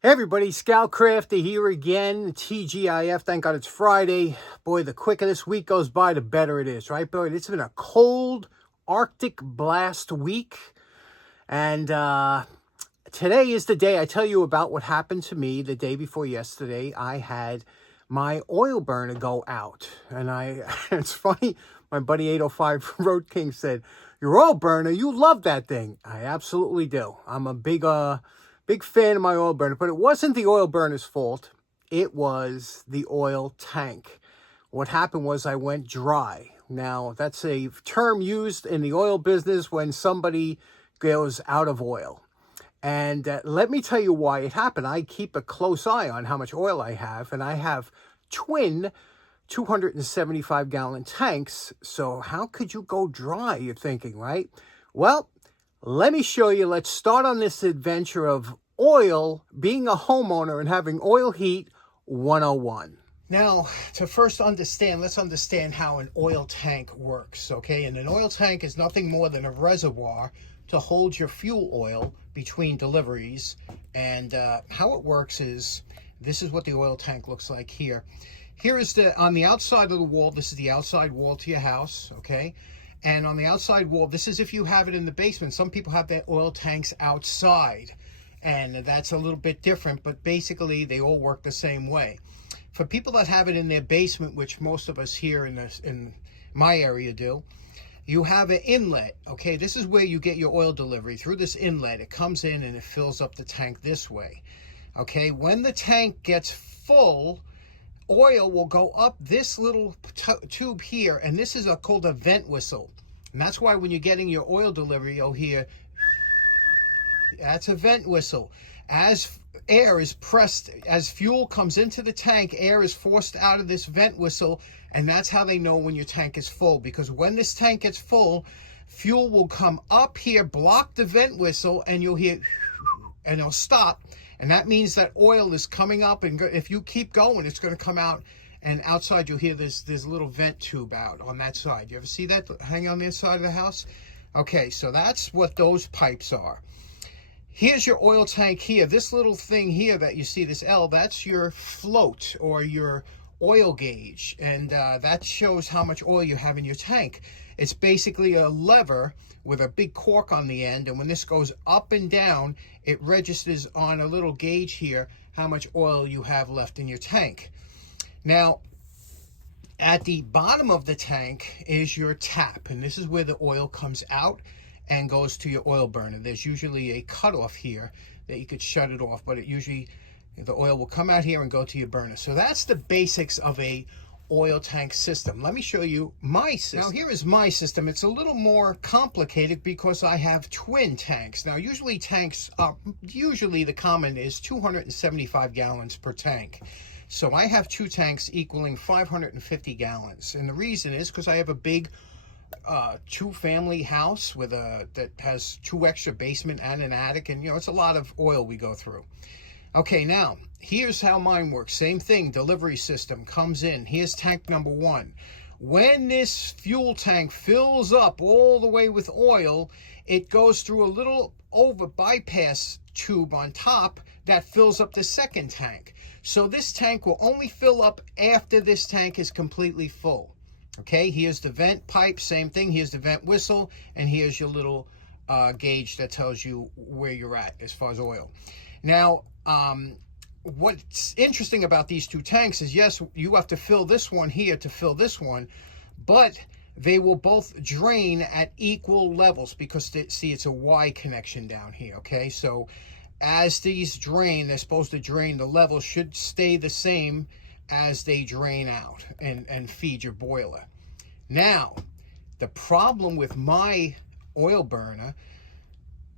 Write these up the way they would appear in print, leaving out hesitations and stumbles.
Hey everybody, Scout Crafty here again, TGIF, thank God it's Friday. Boy, the quicker this week goes by, the better it is, right, boy? It's been a cold Arctic blast week, and today is the day I tell you about what happened to me the day before yesterday. I had my oil burner go out, and it's funny, my buddy 805 Road King said, "Your oil burner, you love that thing." I absolutely do. I'm a big fan of my oil burner, but it wasn't the oil burner's fault. It was the oil tank. What happened was I went dry. Now, that's a term used in the oil business when somebody goes out of oil. And let me tell you why it happened. I keep a close eye on how much oil I have, and I have twin 275-gallon tanks. So how could you go dry, you're thinking, right? Well, let me show you. Let's start on this adventure of oil, being a homeowner and having oil heat 101. Now, to first understand, let's understand how an oil tank works, okay? And an oil tank is nothing more than a reservoir to hold your fuel oil between deliveries. And how it works is, this is what the oil tank looks like here. Here is on the outside of the wall, this is the outside wall to your house, okay? And on the outside wall, this is if you have it in the basement. Some people have their oil tanks outside, and that's a little bit different, but basically they all work the same way. For people that have it in their basement, which most of us here in my area do, you have an inlet, okay? This is where you get your oil delivery. Through this inlet, it comes in and it fills up the tank this way, okay? When the tank gets full, oil will go up this little tube here, and this is called a vent whistle. And that's why when you're getting your oil delivery, you'll hear, that's a vent whistle. As air is pressed, as fuel comes into the tank, air is forced out of this vent whistle, and that's how they know when your tank is full. Because when this tank gets full, fuel will come up here, block the vent whistle, and you'll hear, and it'll stop. And that means that oil is coming up, and if you keep going, it's going to come out. And outside, you'll hear this little vent tube out on that side. You ever see that hanging on the inside of the house? Okay, so that's what those pipes are. Here's your oil tank here. This little thing here that you see, this L, that's your float or your oil gauge. And that shows how much oil you have in your tank. It's basically a lever with a big cork on the end, and when this goes up and down, it registers on a little gauge here how much oil you have left in your tank. Now, at the bottom of the tank is your tap, and this is where the oil comes out and goes to your oil burner. There's usually a cutoff here that you could shut it off, but the oil will come out here and go to your burner. So that's the basics of a oil tank system. Let me show you my system. Now here is my system. It's a little more complicated because I have twin tanks. Now usually the common is 275 gallons per tank. So I have two tanks equaling 550 gallons. And the reason is because I have a big two-family house that has two extra basement and an attic, and it's a lot of oil we go through. Okay, now, here's how mine works. Same thing, delivery system comes in. Here's tank number one. When this fuel tank fills up all the way with oil, it goes through a little bypass tube on top that fills up the second tank. So this tank will only fill up after this tank is completely full. Okay, here's the vent pipe, same thing. Here's the vent whistle, and here's your little gauge that tells you where you're at as far as oil. Now, what's interesting about these two tanks is, yes, you have to fill this one here to fill this one, but they will both drain at equal levels because, see, it's a Y connection down here, okay? So as these drain, they're supposed to drain. The level should stay the same as they drain out and feed your boiler. Now, the problem with my oil burner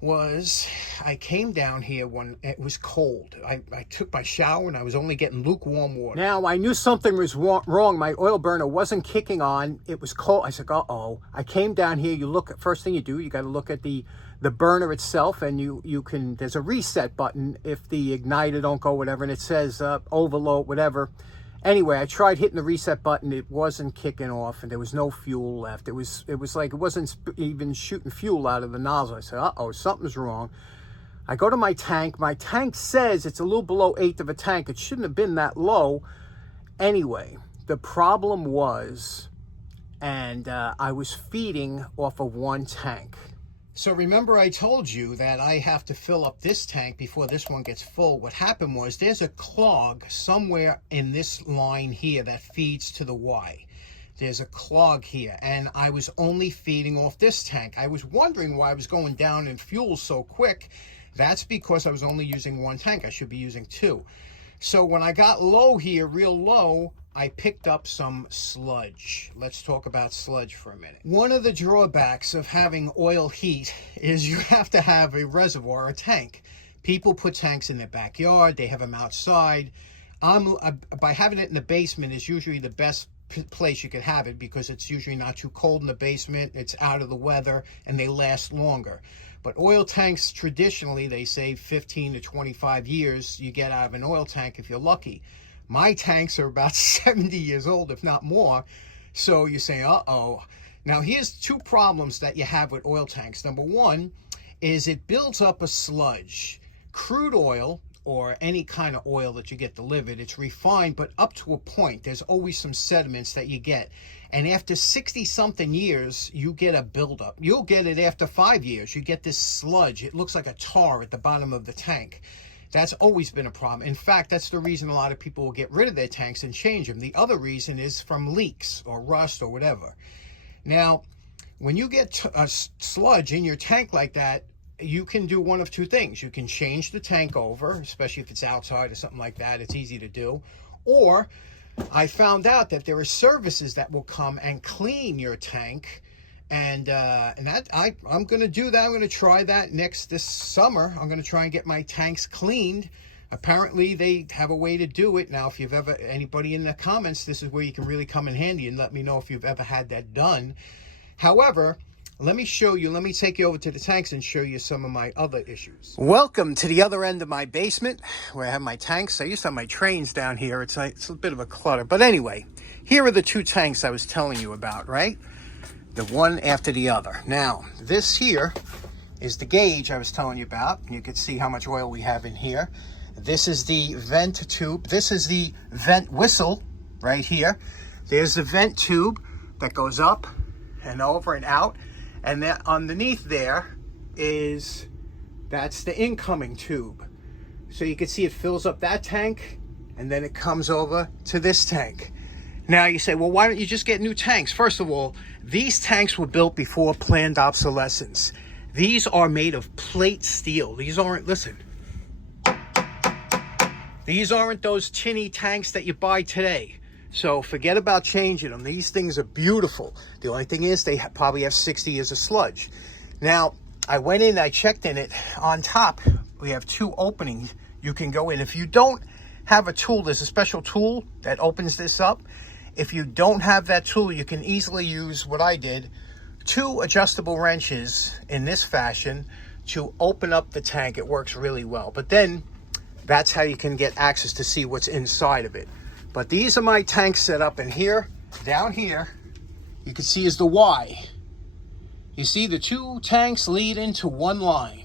was I came down here when it was cold. I took my shower and I was only getting lukewarm water. Now, I knew something was wrong. My oil burner wasn't kicking on. It was cold. I said, uh-oh. I came down here. First thing you do, you got to look at the burner itself, and you can, there's a reset button if the igniter don't go, whatever, and it says overload, whatever. Anyway, I tried hitting the reset button. It wasn't kicking off, and there was no fuel left. It was like it wasn't even shooting fuel out of the nozzle. I said, uh-oh, something's wrong. I go to my tank. My tank says it's a little below 1/8 of a tank. It shouldn't have been that low. Anyway, the problem was, and I was feeding off of one tank. So remember I told you that I have to fill up this tank before this one gets full. What happened was there's a clog somewhere in this line here that feeds to the Y. There's a clog here, and I was only feeding off this tank. I was wondering why I was going down in fuel so quick. That's because I was only using one tank. I should be using two. So when I got low here, real low, I picked up some sludge. Let's talk about sludge for a minute. One of the drawbacks of having oil heat is you have to have a reservoir, a tank. People put tanks in their backyard, they have them outside. By having it in the basement is usually the best place you could have it, because it's usually not too cold in the basement, it's out of the weather, and they last longer. But oil tanks, traditionally, they say 15 to 25 years you get out of an oil tank if you're lucky. My tanks are about 70 years old, if not more. So you say, uh-oh. Now, here's two problems that you have with oil tanks. Number one is it builds up a sludge. Crude oil, or any kind of oil that you get delivered, it's refined, but up to a point. There's always some sediments that you get. And after 60-something years, you get a buildup. You'll get it after 5 years. You get this sludge. It looks like a tar at the bottom of the tank. That's always been a problem. In fact, that's the reason a lot of people will get rid of their tanks and change them. The other reason is from leaks or rust or whatever. Now, when you get a sludge in your tank like that, you can do one of two things. You can change the tank over, especially if it's outside or something like that. It's easy to do. Or I found out that there are services that will come and clean your tank. And that I'm going to do that. I'm going to try that this summer. I'm going to try and get my tanks cleaned. Apparently, they have a way to do it. Now, if you've ever, anybody in the comments, this is where you can really come in handy and let me know if you've ever had that done. However, let me take you over to the tanks and show you some of my other issues. Welcome to the other end of my basement where I have my tanks. I used to have my trains down here. It's a bit of a clutter. But anyway, here are the two tanks I was telling you about, right? The one after the other. Now, this here is the gauge I was telling you about. You can see how much oil we have in here. This is the vent tube. This is the vent whistle right here. There's the vent tube that goes up and over and out. And then underneath there that's the incoming tube. So you can see it fills up that tank, and then it comes over to this tank. Now you say, well, why don't you just get new tanks? First of all, these tanks were built before planned obsolescence. These are made of plate steel. These aren't, listen. These aren't those tinny tanks that you buy today. So forget about changing them. These things are beautiful. The only thing is they probably have 60 years of sludge. Now, I went in, I checked in it. On top, we have two openings you can go in. If you don't have a tool, there's a special tool that opens this up. If you don't have that tool, you can easily use what I did, 2 adjustable wrenches in this fashion to open up the tank. It works really well. But then that's how you can get access to see what's inside of it. But these are my tanks set up in here. Down here, you can see is the Y. You see the 2 tanks lead into one line.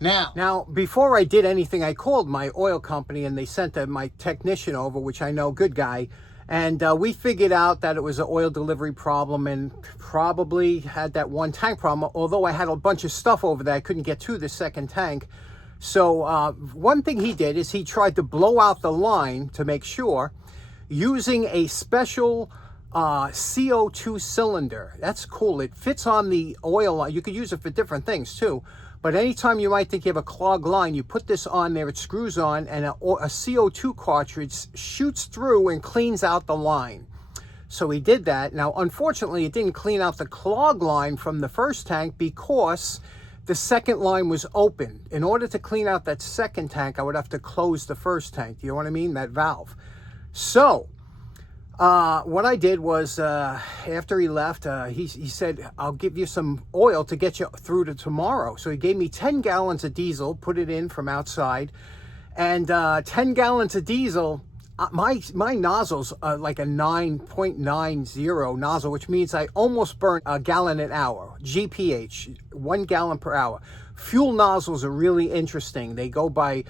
Now, before I did anything, I called my oil company and they sent my technician over, which I know, good guy. And we figured out that it was an oil delivery problem and probably had that one tank problem. Although I had a bunch of stuff over there, I couldn't get to the second tank. So one thing he did is he tried to blow out the line to make sure using a special CO2 cylinder. That's cool. It fits on the oil line. You could use it for different things too. But anytime you might think you have a clogged line, you put this on there, it screws on, and a CO2 cartridge shoots through and cleans out the line. So he did that. Now, unfortunately, it didn't clean out the clogged line from the first tank because the second line was open. In order to clean out that second tank, I would have to close the first tank. You know what I mean? That valve. So what I did was after he left, he said, I'll give you some oil to get you through to tomorrow. So he gave me 10 gallons of diesel, put it in from outside. And 10 gallons of diesel, my nozzle's like a 9.90 nozzle, which means I almost burn a gallon an hour. GPH, 1 gallon per hour. Fuel nozzles are really interesting. They go by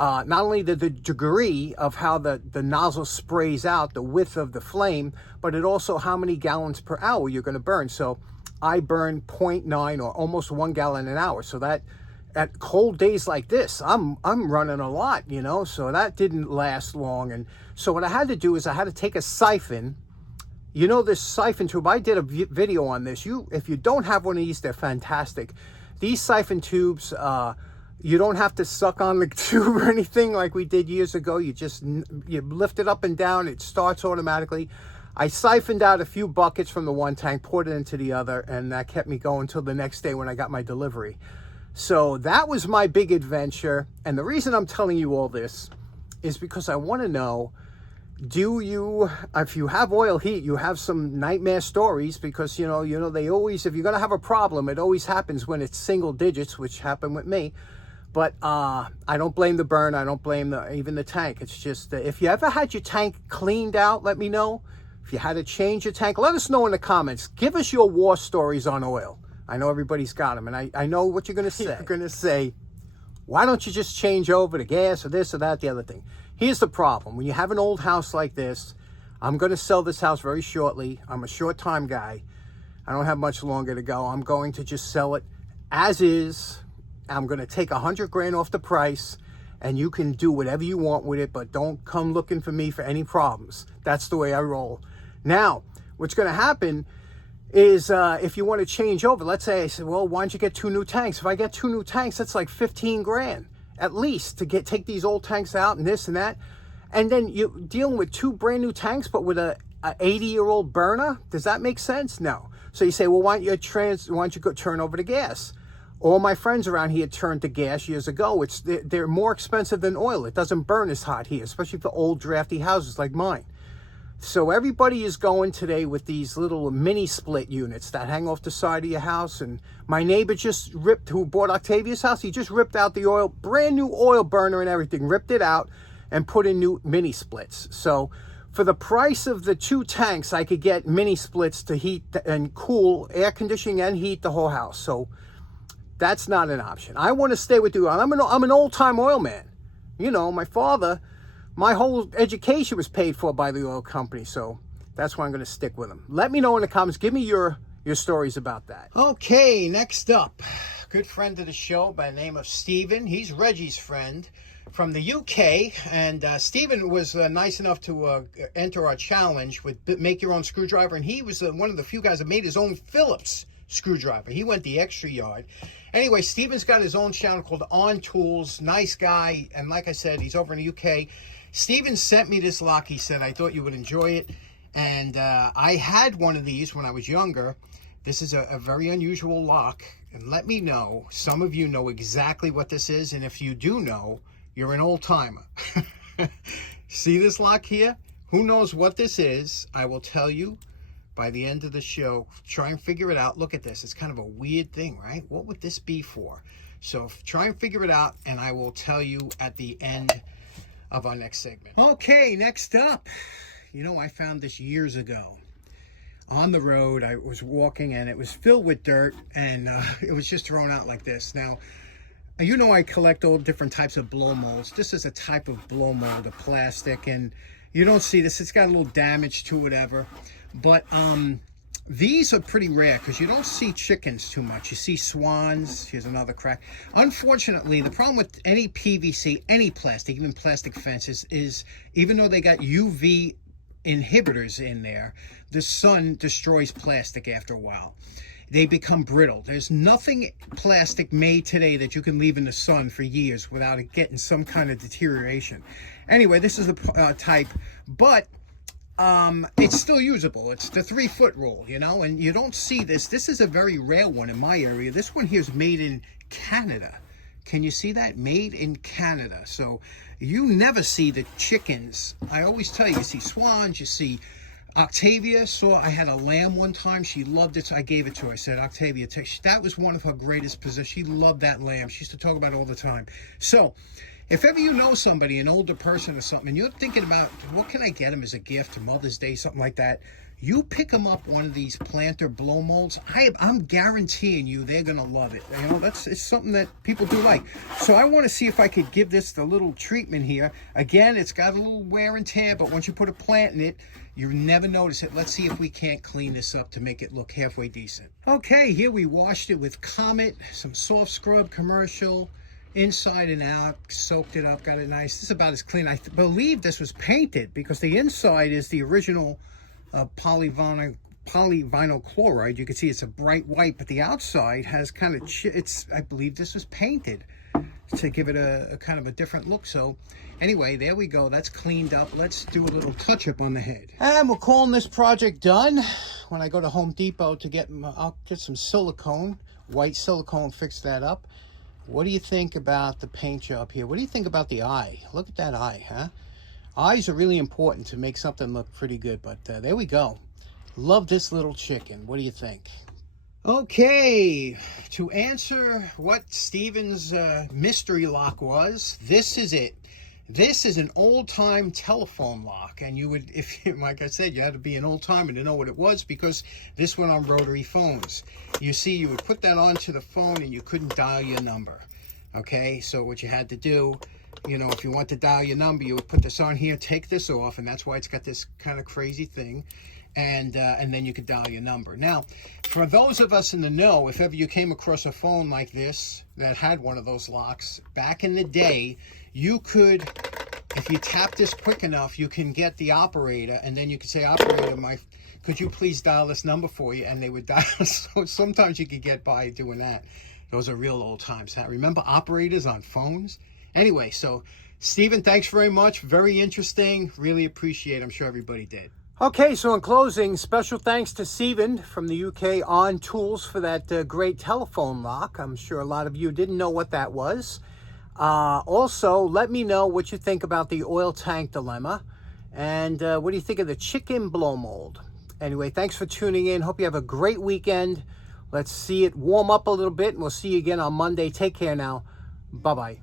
not only the degree of how the nozzle sprays out, the width of the flame, but it also how many gallons per hour you're going to burn. So I burn 0.9 or almost 1 gallon an hour. So that at cold days like this, I'm running a lot, you know, so that didn't last long. And so what I had to do is I had to take a siphon. You know, this siphon tube, I did a video on this. If you don't have one of these, they're fantastic. These siphon tubes, you don't have to suck on the tube or anything like we did years ago. You lift it up and down, it starts automatically. I siphoned out a few buckets from the one tank, poured it into the other, and that kept me going till the next day when I got my delivery. So that was my big adventure. And the reason I'm telling you all this is because I want to know, if you have oil heat, you have some nightmare stories, because, you know, they always, if you're going to have a problem, it always happens when it's single digits, which happened with me. But I don't blame the burn. I don't blame even the tank. It's just, if you ever had your tank cleaned out, let me know. If you had to change your tank, let us know in the comments. Give us your war stories on oil. I know everybody's got them, and I know what you're going to say. You're going to say, why don't you just change over to gas or this or that, the other thing? Here's the problem. When you have an old house like this, I'm going to sell this house very shortly. I'm a short-time guy. I don't have much longer to go. I'm going to just sell it as is. I'm going to take 100 grand off the price, and you can do whatever you want with it, but don't come looking for me for any problems. That's the way I roll. Now, what's going to happen is if you want to change over, let's say I said, well, why don't you get 2 new tanks? If I get 2 new tanks, that's like 15 grand at least to take these old tanks out and this and that. And then you're dealing with 2 brand new tanks, but with a 80-year-old burner. Does that make sense? No. So you say, well, why don't you go turn over to gas? All my friends around here turned to gas years ago. They're more expensive than oil. It doesn't burn as hot here, especially for old drafty houses like mine. So everybody is going today with these little mini split units that hang off the side of your house. And my neighbor who bought Octavia's house, he just ripped out the oil, brand new oil burner and everything, ripped it out and put in new mini splits. So for the price of the 2 tanks, I could get mini splits to heat and cool, air conditioning and heat the whole house. So that's not an option. I want to stay with you. I'm an old-time oil man. You know, my father, my whole education was paid for by the oil company, so that's why I'm going to stick with them. Let me know in the comments. Give me your stories about that. Okay, next up, good friend of the show by the name of Stephen. He's Reggie's friend from the UK, and Stephen was nice enough to enter our challenge with Make Your Own Screwdriver, and he was one of the few guys that made his own Phillips screwdriver. He went the extra yard. Anyway, Stephen's got his own channel called OnTools. Nice guy, and like I said, he's over in the UK. Steven sent me this lock. He said, I thought you would enjoy it. And I had one of these when I was younger. This is a very unusual lock. And let me know, some of you know exactly what this is. And if you do know, you're an old timer. See this lock here? Who knows what this is? I will tell you by the end of the show. Try and figure it out. Look at this. It's kind of a weird thing, right? What would this be for? So try and figure it out, and I will tell you at the end of our next segment. Okay, next up. You know, I found this years ago. On the road, I was walking, and it was filled with dirt, and it was just thrown out like this. Now, you know I collect all different types of blow molds. This is a type of blow mold, a plastic, and you don't see this. It's got a little damage to whatever. But these are pretty rare because you don't see chickens too much. You see swans. Here's another crack. Unfortunately, the problem with any PVC, any plastic, even plastic fences, is even though they got UV inhibitors in there, the sun destroys plastic after a while. They become brittle. There's nothing plastic made today that you can leave in the sun for years without it getting some kind of deterioration. Anyway, this is the type, but it's still usable. It's the 3-foot rule, you know, and you don't see this. This is a very rare one in my area. This one here is made in Canada. Can you see that? Made in Canada. So you never see the chickens. I always tell you, you see swans, you see Octavia. I had a lamb one time. She loved it, so I gave it to her. I said, Octavia, that was one of her greatest possessions. She loved that lamb. She used to talk about it all the time. So If ever you know somebody, an older person or something, and you're thinking about, what can I get them as a gift to Mother's Day, something like that, you pick them up one of these planter blow molds. I'm guaranteeing you they're going to love it. You know, it's something that people do like. So I want to see if I could give this the little treatment here. Again, it's got a little wear and tear, but once you put a plant in it, you never notice it. Let's see if we can't clean this up to make it look halfway decent. Okay, here we washed it with Comet, some soft scrub commercial, inside and out, soaked it up, got it nice. This is about as clean. I believe this was painted because the inside is the original polyvinyl chloride. You can see it's a bright white, but the outside has kind of, I believe this was painted to give it a kind of a different look. So anyway, there we go. That's cleaned up. Let's do a little touch up on the head. And we're calling this project done. When I go to Home Depot to I'll get some silicone, white silicone, fix that up. What do you think about the paint job here? What do you think about the eye? Look at that eye, huh? Eyes are really important to make something look pretty good, but there we go. Love this little chicken. What do you think? Okay, to answer what Steven's mystery lock was, this is it. This is an old-time telephone lock, and you would, like I said, you had to be an old-timer to know what it was, because this went on rotary phones. You see, you would put that onto the phone and you couldn't dial your number. Okay, so what you had to do, you know, if you want to dial your number, you would put this on here, take this off, and that's why it's got this kind of crazy thing, and then you could dial your number. Now, for those of us in the know, if ever you came across a phone like this that had one of those locks, back in the day, you could, if you tap this quick enough, you can get the operator, and then you could say, operator, could you please dial this number for you? And they would dial. So sometimes you could get by doing that. Those are real old times. Remember operators on phones? Anyway, so Steven, thanks very much. Very interesting. Really appreciate it. I'm sure everybody did. Okay, so in closing, special thanks to Steven from the UK OnTools for that great telephone lock. I'm sure a lot of you didn't know what that was. Also, let me know what you think about the oil tank dilemma, and what do you think of the chicken blow mold. Anyway, thanks for tuning in. Hope you have a great weekend. Let's see it warm up a little bit, and we'll see you again on Monday. Take care now. Bye-bye.